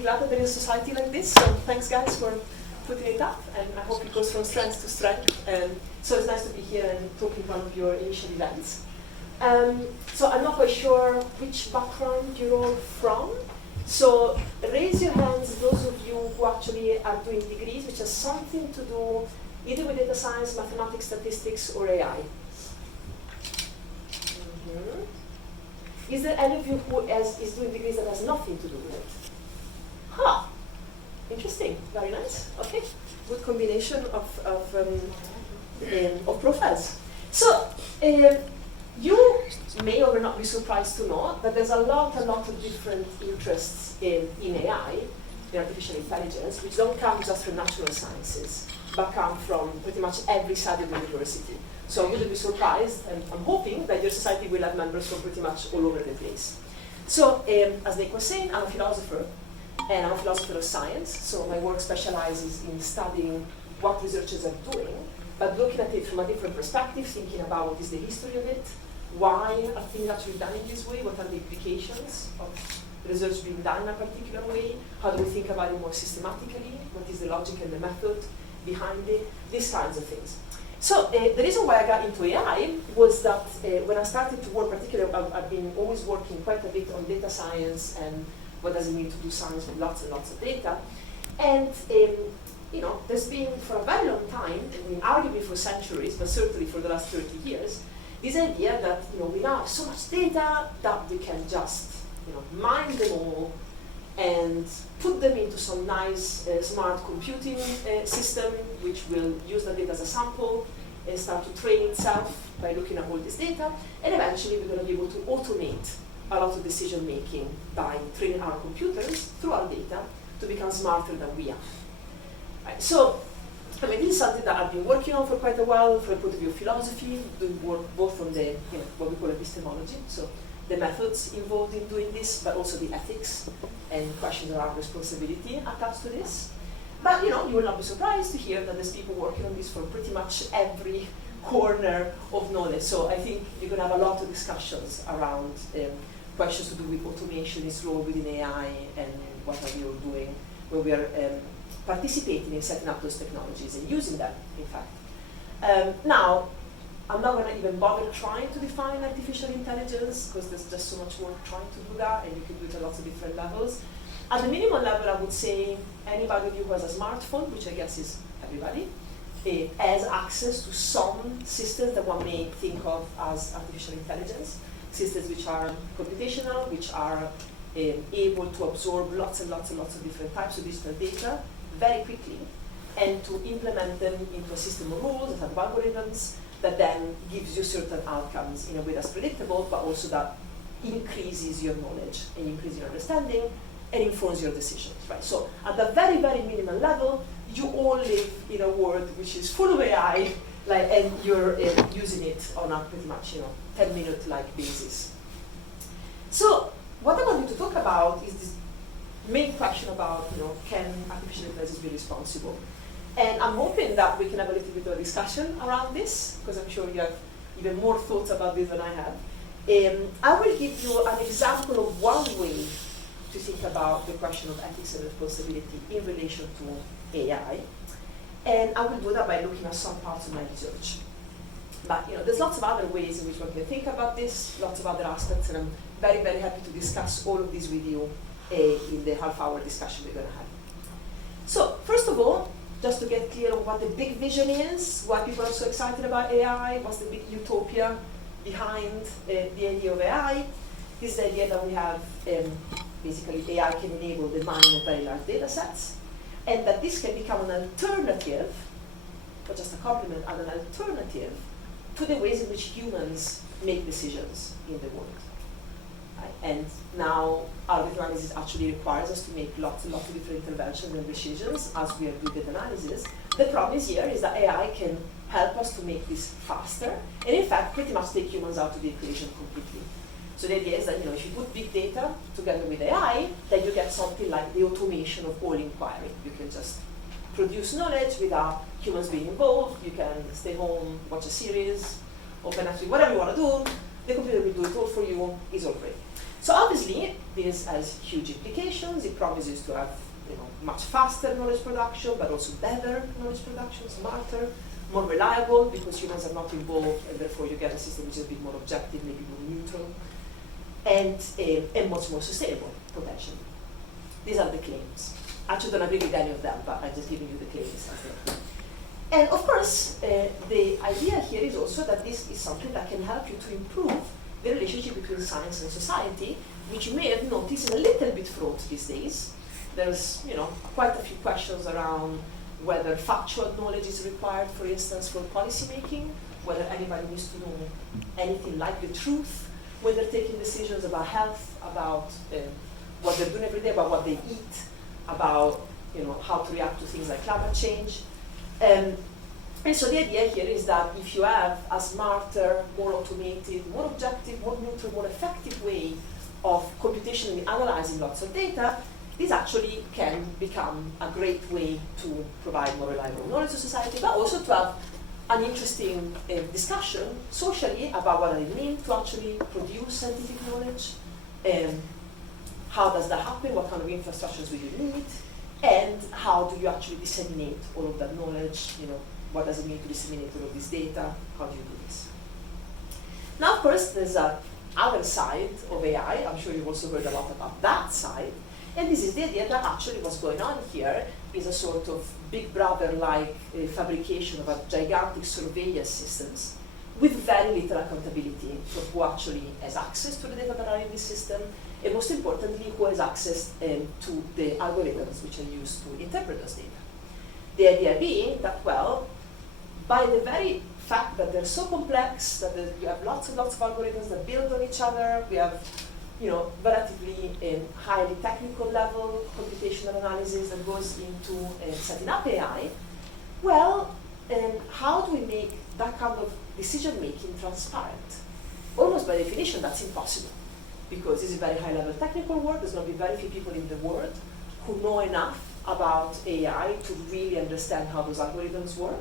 really glad that there is a society like this. So thanks, guys, for putting it up. And I hope it goes from strength to strength. So it's nice to be here and talking about one of your initial events. So I'm not quite sure which background you're all from. So raise your hands, those of you who actually are doing degrees, which has something to do either with data science, mathematics, statistics, or AI. Is there any of you who is doing degrees that has nothing to do with it? Huh. Interesting. Very nice. Okay. Good combination of profiles. So you may or may not be surprised to know that there's a lot of different interests in AI, in artificial intelligence, which don't come just from natural sciences, but come from pretty much every side of the university. So I wouldn't be surprised, and I'm hoping that your society will have members from pretty much all over the place. So as Nick was saying, I'm a philosopher, and I'm a philosopher of science. So my work specializes in studying what researchers are doing, but looking at it from a different perspective, thinking about what is the history of it, why are things actually done in this way, what are the implications of research being done in a particular way, how do we think about it more systematically, what is the logic and the method behind it, these kinds of things. So the reason why I got into AI was that when I started to work, particularly, I've been always working quite a bit on data science and what does it mean to do science with lots and lots of data. And you know, there's been for a very long time, I mean, arguably for centuries, but certainly for the last 30 years, this idea that we now have so much data that we can just mine them all and put them into some nice smart computing system which will use the data as a sample and start to train itself by looking at all this data, and eventually we're going to be able to automate a lot of decision making by training our computers through our data to become smarter than we are. Right. So I mean, this is something that I've been working on for quite a while from the point of view of philosophy, doing work both on the what we call epistemology, so the methods involved in doing this, but also the ethics and questions around responsibility attached to this. But you will not be surprised to hear that there's people working on this from pretty much every corner of knowledge. So I think you're going to have a lot of discussions around questions to do with automation, its role within AI, and what are we all doing when we are participating in setting up those technologies and using them, in fact. Now, I'm not going to even bother trying to define artificial intelligence because there's just so much work trying to do that, and you can do it at lots of different levels. At the minimum level, I would say anybody of you who has a smartphone, which I guess is everybody, has access to some systems that one may think of as artificial intelligence, systems which are computational, which are able to absorb lots and lots and lots of different types of digital data very quickly, and to implement them into a system of rules that have algorithms that then gives you certain outcomes in a way that's predictable, but also that increases your knowledge and increases your understanding and informs your decisions, right? So at the very, very minimal level, you all live in a world which is full of AI, and you're using it on a pretty much 10-minute basis. So what I wanted to talk about is this main question about can artificial intelligence be responsible? And I'm hoping that we can have a little bit of a discussion around this, because I'm sure you have even more thoughts about this than I have. I will give you an example of one way to think about the question of ethics and responsibility in relation to AI. And I will do that by looking at some parts of my research. But there's lots of other ways in which one can think about this, lots of other aspects, and I'm very, very happy to discuss all of this with you in the half-hour discussion we're going to have. So first of all, just to get clear on what the big vision is, why people are so excited about AI, what's the big utopia behind the idea of AI, is the idea that we have basically AI can enable the mining of very large data sets, and that this can become an alternative, not just a complement, and an alternative to the ways in which humans make decisions in the world. Right? And now algorithm analysis actually requires us to make lots and lots of different interventions and decisions as we are doing data analysis. The problem here is that AI can help us to make this faster, and in fact pretty much take humans out of the equation completely. So the idea is that if you put big data together with AI, then you get something like the automation of all inquiry. You can just produce knowledge without humans being involved. You can stay home, watch a series, open Netflix, whatever you want to do. The computer will do it all for you. It's all great. So obviously, this has huge implications. It promises to have much faster knowledge production, but also better knowledge production, smarter, more reliable, because humans are not involved, and therefore you get a system which is a bit more objective, maybe more neutral, and much more sustainable, potentially. These are the claims. I actually don't agree with any of them, but I'm just giving you the claims. And of course, the idea here is also that this is something that can help you to improve the relationship between science and society, which you may have noticed is a little bit fraught these days. There's quite a few questions around whether factual knowledge is required, for instance, for policy making, whether anybody needs to know anything like the truth when they're taking decisions about health, about what they're doing every day, about what they eat, about how to react to things like climate change. And so the idea here is that if you have a smarter, more automated, more objective, more neutral, more effective way of computationally analyzing lots of data, this actually can become a great way to provide more reliable knowledge to society, but also to have an interesting discussion socially about what it means to actually produce scientific knowledge, how does that happen, what kind of infrastructures will you need, and how do you actually disseminate all of that knowledge, what does it mean to disseminate all of this data, how do you do this? Now, of course, there's a other side of AI. I'm sure you've also heard a lot about that side. And this is the idea that actually what's going on here is a sort of big brother-like fabrication of a gigantic surveillance systems with very little accountability for who actually has access to the data that are in this system, and most importantly, who has access to the algorithms which are used to interpret those data. The idea being that, well, by the very fact that they're so complex, that you have lots and lots of algorithms that build on each other, we have relatively highly technical level computational analysis that goes into setting up AI, well, how do we make that kind of decision-making transparent? Almost by definition, that's impossible, because this is very high-level technical work. There's going to be very few people in the world who know enough about AI to really understand how those algorithms work.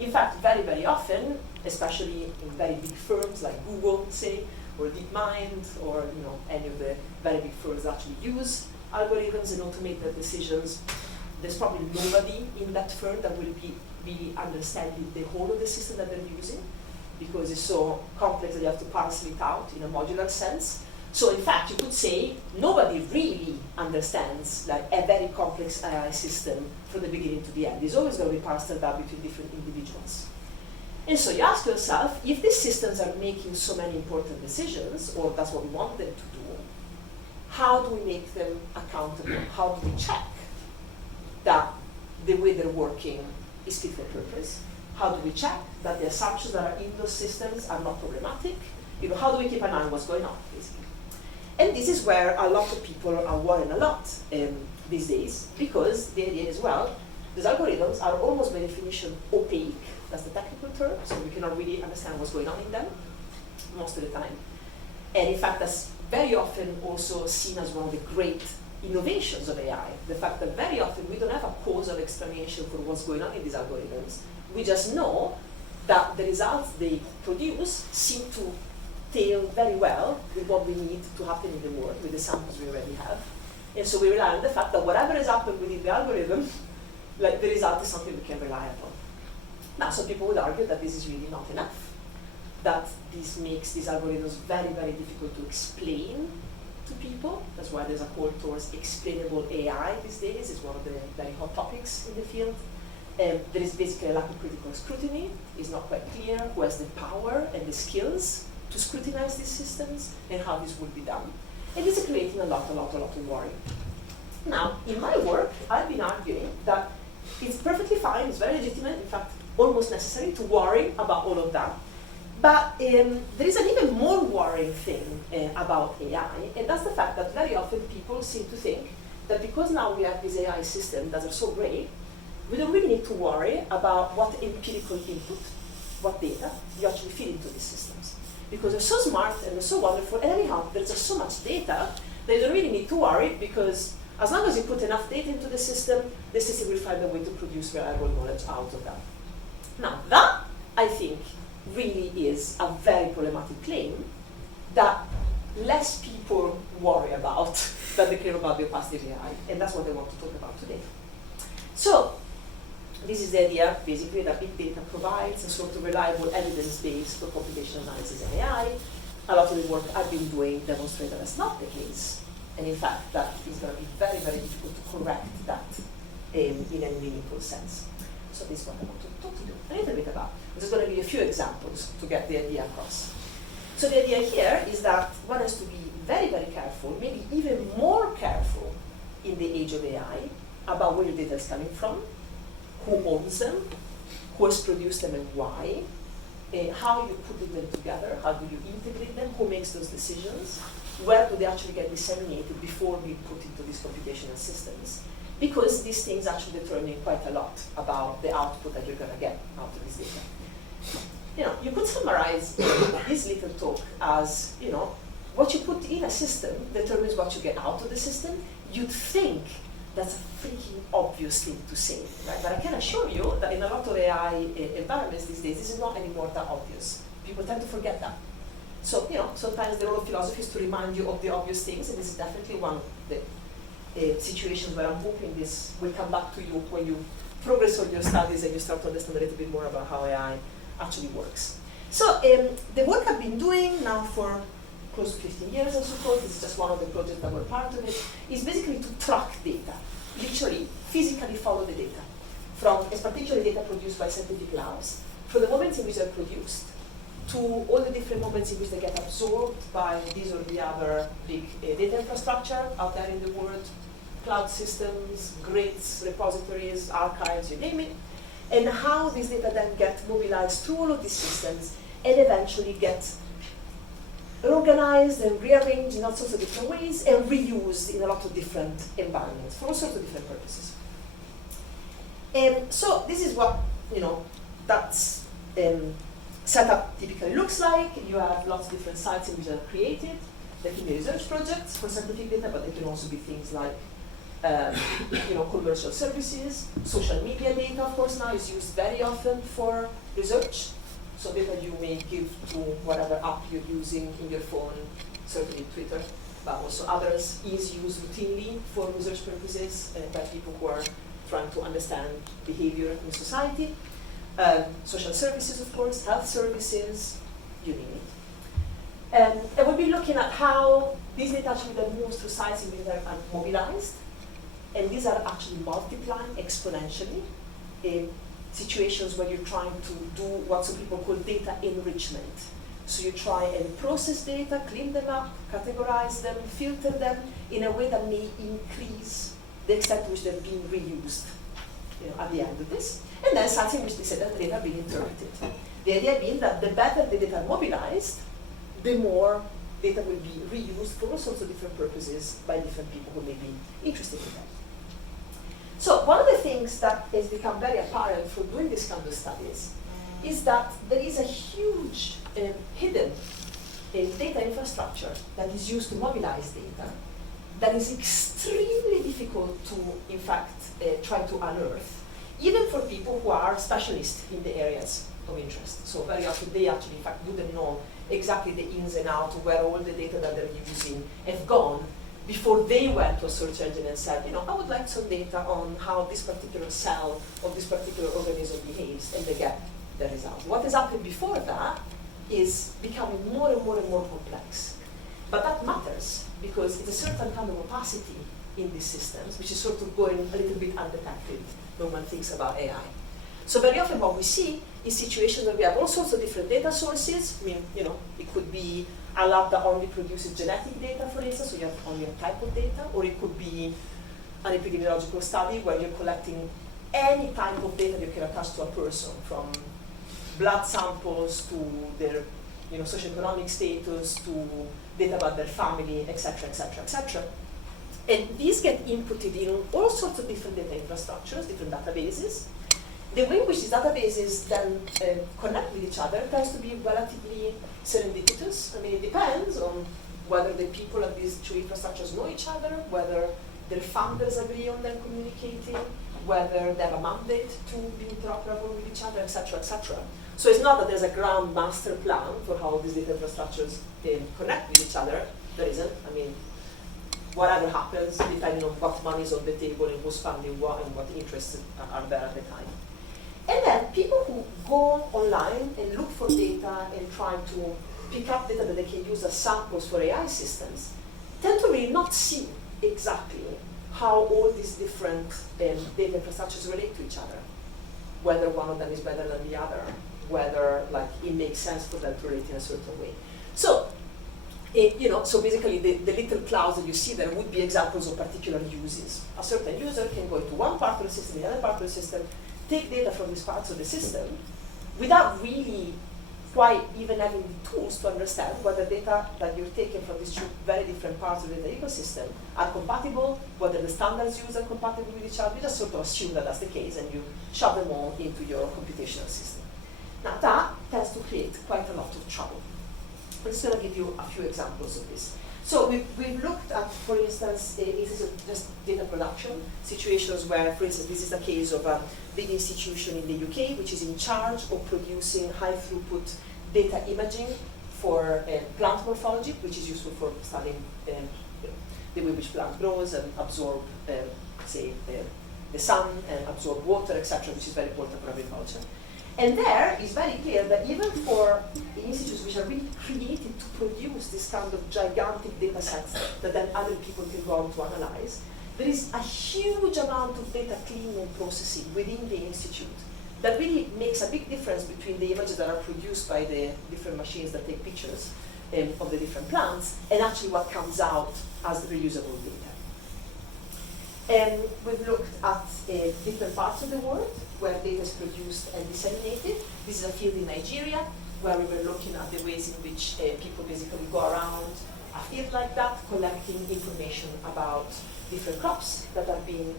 In fact, very, very often, especially in very big firms like Google, say, or DeepMind, or any of the very big firms that actually use algorithms and automate their decisions, there's probably nobody in that firm that will be really understanding the whole of the system that they're using, because it's so complex that you have to parcel it out in a modular sense. So in fact, you could say nobody really understands like a very complex AI system from the beginning to the end. It's always going to be parceled out between different individuals. And so you ask yourself, if these systems are making so many important decisions, or that's what we want them to do, how do we make them accountable? How do we check that the way they're working is fit for purpose? How do we check that the assumptions that are in those systems are not problematic? How do we keep an eye on what's going on, basically? And this is where a lot of people are worrying a lot these days, because the idea is, well, these algorithms are almost by definition opaque. That's the technical term, so we cannot really understand what's going on in them most of the time. And in fact, that's very often also seen as one of the great innovations of AI. The fact that very often we don't have a causal explanation for what's going on in these algorithms. We just know that the results they produce seem to tail very well with what we need to happen in the world, with the samples we already have. And so we rely on the fact that whatever has happened within the algorithm, like the result is something we can rely upon. Now, some people would argue that this is really not enough, that this makes these algorithms very, very difficult to explain to people. That's why there's a call towards explainable AI these days. It's one of the very hot topics in the field. There is basically a lack of critical scrutiny. It's not quite clear who has the power and the skills to scrutinize these systems and how this would be done. And this is creating a lot of worry. Now, in my work, I've been arguing that it's perfectly fine, it's very legitimate, in fact, almost necessary to worry about all of that. But there is an even more worrying thing about AI, and that's the fact that very often people seem to think that because now we have these AI systems that are so great, we don't really need to worry about what empirical input, what data you actually feed into these systems. Because they're so smart and they're so wonderful, and anyhow, there's just so much data, they don't really need to worry, because as long as you put enough data into the system will find a way to produce reliable knowledge out of that. Now, that, I think, really is a very problematic claim that less people worry about than they care about the opacity of AI, and that's what I want to talk about today. So, this is the idea, basically, that big data provides a sort of reliable evidence base for computational analysis and AI. A lot of the work I've been doing demonstrates that that's not the case, and in fact, that is going to be very, very difficult to correct that in any meaningful sense. So this is what I want to talk to you a little bit about. I'm just going to give you a few examples to get the idea across. So the idea here is that one has to be very, very careful, maybe even more careful in the age of AI about where your data is coming from, who owns them, who has produced them and why, how you put them together, how do you integrate them, who makes those decisions, where do they actually get disseminated before being put into these computational systems. Because these things actually determine quite a lot about the output that you're going to get out of this data. You know, you could summarize this little talk as, you know, what you put in a system determines what you get out of the system. You'd think that's a freaking obvious thing to say, right? But I can assure you that in a lot of AI environments these days, this is not anymore that obvious. People tend to forget that. So, you know, sometimes the role of philosophy is to remind you of the obvious things, and this is definitely one of the situations where I'm hoping this will come back to you when you progress on your studies and you start to understand a little bit more about how AI actually works. So the work I've been doing now for close to 15 years, I suppose, this is just one of the projects that were part of it, is basically to track data, literally physically follow the data, from particularly data produced by scientific labs, from the moments in which they're produced, to all the different moments in which they get absorbed by this or the other big data infrastructure out there in the world, cloud systems, grids, repositories, archives, you name it, and how this data then get mobilized through all of these systems and eventually get organized and rearranged in all sorts of different ways and reused in a lot of different environments for all sorts of different purposes. So this is what, you know, that's setup typically looks like. You have lots of different sites in which they're created. They can be research projects for scientific data, but they can also be things like you know, commercial services. Social media data, of course, now is used very often for research. So data you may give to whatever app you're using in your phone, certainly Twitter, but also others, is used routinely for research purposes by people who are trying to understand behavior in society. Social services, of course, health services, you name it. And we'll be looking at how this data actually then moves through sites in which they are mobilized. And these are actually multiplying exponentially in situations where you're trying to do what some people call data enrichment. So you try and process data, clean them up, categorize them, filter them in a way that may increase the extent to which they're being reused, you know, at the end of this. And then something which they said that the data are being interpreted. The idea being that the better the data are mobilized, the more data will be reused for all sorts of different purposes by different people who may be interested in that. So one of the things that has become very apparent from doing this kind of studies is that there is a huge hidden data infrastructure that is used to mobilize data that is extremely difficult to, in fact, try to unearth, even for people who are specialists in the areas of interest. So very often they actually, in fact, wouldn't know exactly the ins and outs of where all the data that they're using have gone before they went to a search engine and said, you know, I would like some data on how this particular cell of this particular organism behaves, and they get the result. What has happened before that is becoming more and more and more complex. But that matters because it's a certain kind of opacity in these systems, which is sort of going a little bit undetected when one thinks about AI. So very often what we see is situations where we have all sorts of different data sources. I mean, you know, it could be a lab that only produces genetic data, for instance, so you have only a type of data, or it could be an epidemiological study where you're collecting any type of data you can attach to a person, from blood samples to their, you know, socioeconomic status to data about their family, etc., etc., etc. And these get inputted in all sorts of different data infrastructures, different databases. The way in which these databases then connect with each other tends to be relatively serendipitous. I mean, it depends on whether the people at these two infrastructures know each other, whether their founders agree on them communicating, whether they have a mandate to be interoperable with each other, etc., etc. So it's not that there's a grand master plan for how these data infrastructures connect with each other. There isn't. I mean, whatever happens, depending on what money is on the table and who's funding what and what interests are there at the time. And then people who go online and look for data and try to pick up data that they can use as samples for AI systems tend to really not see exactly how all these different data infrastructures relate to each other, whether one of them is better than the other, whether like it makes sense for them to relate in a certain way. So, so basically the little clouds that you see there would be examples of particular uses. A certain user can go into one part of the system, the other part of the system, take data from these parts of the system without really quite even having the tools to understand whether data that you're taking from these two very different parts of the data ecosystem are compatible, whether the standards used are compatible with each other. You just sort of assume that that's the case and you shove them all into your computational system. Now that tends to create quite a lot of trouble. I'm just going to give you a few examples of this. So we've looked at, for instance, instances of just data production, situations where, for instance, this is the case of a big institution in the UK which is in charge of producing high throughput data imaging for plant morphology, which is useful for studying the way which plant grows and absorb, say, the sun and absorb water, etc., which is very important for agriculture. And there is very clear that even for the institutes which are really created to produce this kind of gigantic data sets that then other people can go on to analyze, there is a huge amount of data cleaning and processing within the institute that really makes a big difference between the images that are produced by the different machines that take pictures of the different plants and actually what comes out as reusable data. And we've looked at different parts of the world where data is produced and disseminated. This is a field in Nigeria where we were looking at the ways in which people basically go around a field like that, collecting information about different crops that are being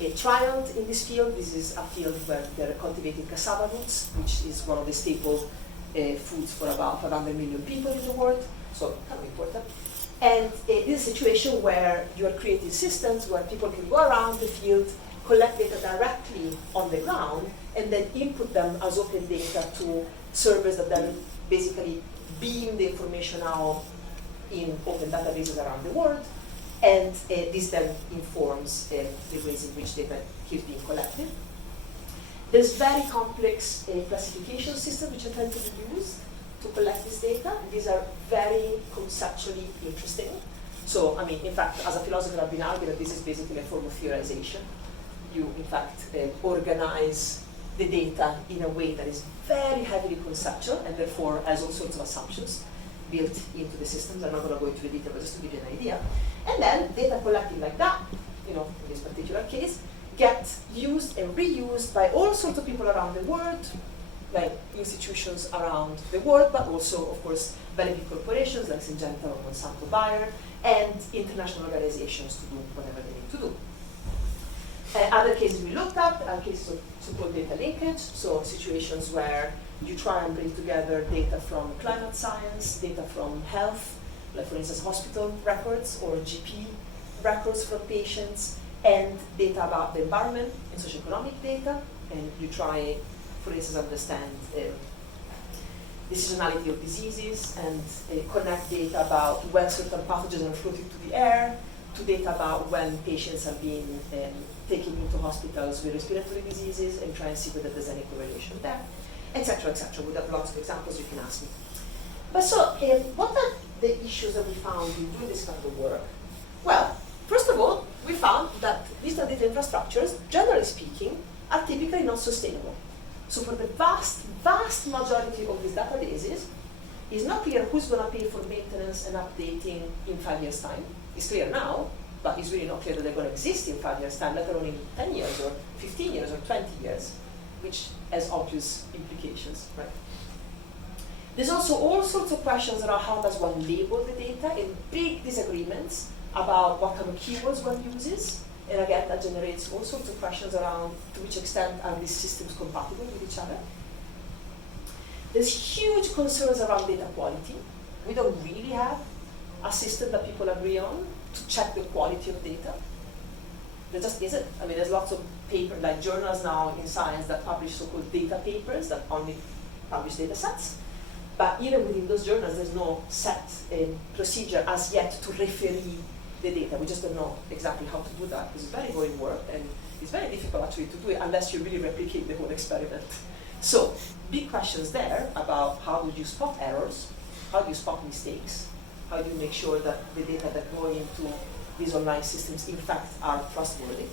trialed in this field. This is a field where they're cultivating cassava roots, which is one of the staple foods for about 500 million people in the world, so kind of important. And this is a situation where you are creating systems where people can go around the field, collect data directly on the ground, and then input them as open data to servers that then basically beam the information out in open databases around the world. And this then informs the ways in which data is being collected. There's very complex classification systems which are tend to be used to collect this data. These are very conceptually interesting. So, I mean, in fact, as a philosopher, I've been arguing that this is basically a form of theorization. You, in fact, organize the data in a way that is very heavily conceptual and therefore has all sorts of assumptions built into the systems. I'm not going to go into the detail, but just to give you an idea. And then data collected like that, in this particular case, gets used and reused by all sorts of people around the world, like institutions around the world, but also, of course, very big corporations like Syngenta or Monsanto Bayer, and international organizations to do whatever they need to do. Other cases we looked at are cases of so-called data linkage, so situations where you try and bring together data from climate science, data from health, like for instance hospital records or GP records from patients, and data about the environment and socioeconomic data, and you try, for instance, understand the seasonality of diseases and connect data about when certain pathogens are floating to the air, to data about when patients are being taken into hospitals with respiratory diseases and try and see whether there's any correlation there, etc., etc. We have lots of examples you can ask me. But so, what are the issues that we found in doing this kind of work? Well, first of all, we found that these data infrastructures, generally speaking, are typically not sustainable. So for the vast, vast majority of these databases, it's not clear who's going to pay for maintenance and updating in 5 years' time. It's clear now, but it's really not clear that they're going to exist in 5 years' time, let alone in 10 years or 15 years or 20 years, which has obvious implications, right? There's also all sorts of questions around how does one label the data, and big disagreements about what kind of keywords one uses. And again, that generates all sorts of questions around to which extent are these systems compatible with each other. There's huge concerns around data quality. We don't really have a system that people agree on to check the quality of data. There just isn't. I mean, there's lots of papers, like journals now in science that publish so-called data papers that only publish data sets. But even within those journals, there's no set procedure as yet to referee the data. We just don't know exactly how to do that, because it's very boring work, and it's very difficult actually to do it unless you really replicate the whole experiment. So, big questions there about how do you spot errors, how do you spot mistakes, how do you make sure that the data that go into these online systems in fact are trustworthy.